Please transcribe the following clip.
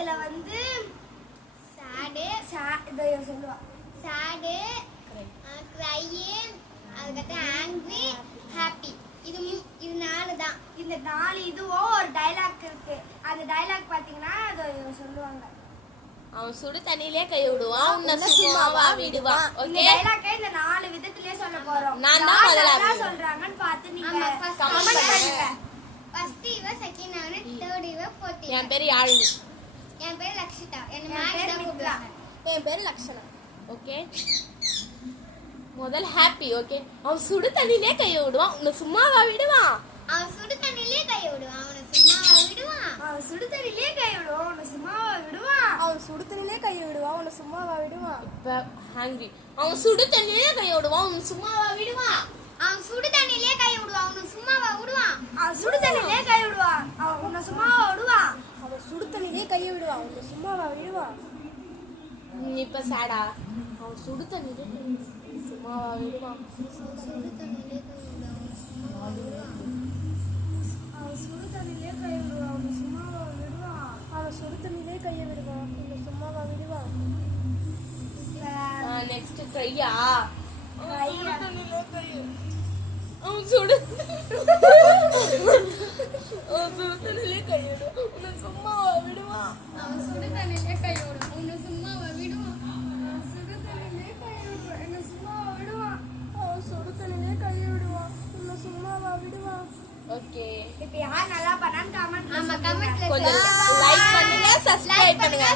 அதுல வந்து சொல்லுவா சேடு, கிரை, அதுக்கடுத்து ஆங்க்ரி, ஹாப்பி. இது 4 தான். இந்த 4 இதுவும் ஒரு டைலாக் இருக்கு. அந்த டைலாக் பாத்தீங்கன்னா அது சொல்லுவாங்க. அவன் சுடு தண்ணியிலே கை விடுவான், உன்னை சும்மாவா விடுவான். இந்த டைலாக்கை இந்த 4 விதத்திலே சொல்ல போறோம். நான் தான் முதல்ல சொல்றாங்கன்னு பார்த்து நீங்க கமெண்ட் பண்ணுங்க. ஃபர்ஸ்ட் இவ, செகண்ட் அவனு, தேர்ட் இவ, ஃபோர்த் இவ. என் பேரு யாழினி. என் பேரு லக்ஷிதா. என்ன மேக்ஸ் தான் கூப்பிடுவாங்க. என் பேரு லக்ஷனா. ஓகே, முதல் ஹாப்பி. ஓகே, அவன் சுடு தண்ணியிலே கை விடுவான், உன்னை சும்மாவா விடுவான். அவன் சுடு தண்ணியிலே கை விடுவான், அவனை சும்மாவா விடுவான். அவன் சுடு தண்ணியிலே கை விடுவான், உன்னை சும்மாவா விடுவான். அவன் சுடு தண்ணியிலே கை விடுவான், உன்னை சும்மாவா விடுவான். இப்ப ஹாங்கிரி. அவன் சுடு தண்ணியிலே கை விடுவான், உன்னை சும்மாவா விடுவான். அவன் சுடு தண்ணியிலே கை விடுவான், அவனை சும்மாவா விடுவான். அவன் சுடு தண்ணியிலே கை விடுவான், அவன் உன்னை சும்மாவா விடுவான். அவன் சுடு தண்ணியிலே கை விடுவான், உன்னை சும்மாவா விடுவான். இப்ப சேடா. அவன் சுடு தண்ணியிலே சும்மாவா விடுவான். சுடு தண்ணியிலே கை விடுவான், அவனை சும்மாவா விடுவான். அவன் சுடு தண்ணியிலே கை விடுவான், உன்னை சும்மாவா விடுவான். அவன் சுடு தண்ணியிலே கையை விடுவான், உன்னை சும்மாவா விடுவான். நெக்ஸ்ட் ட்ரையா. கையா. அவன் சுடு தண்ணியிலே கை விடுவான், உன்னை சும்மாவா விடுவான். அவன் சுடு தண்ணியிலே கை விடுவான், உன்னை சும்மாவா விடுவான். அவன் சுடு தண்ணியிலே கை விடுவான், என்னை சும்மாவா விடுவான். அவன் சுடு தண்ணியிலே கை விடுவான், உன்னை சும்மாவா விடுவான். ஓகே, இப்ப யார் நல்லா பண்ணான்னு கமெண்ட் ஆமா, கமெண்ட்ல கொஞ்சம் லைக் பண்ணுங்க, சப்ஸ்கிரைப் பண்ணுங்க.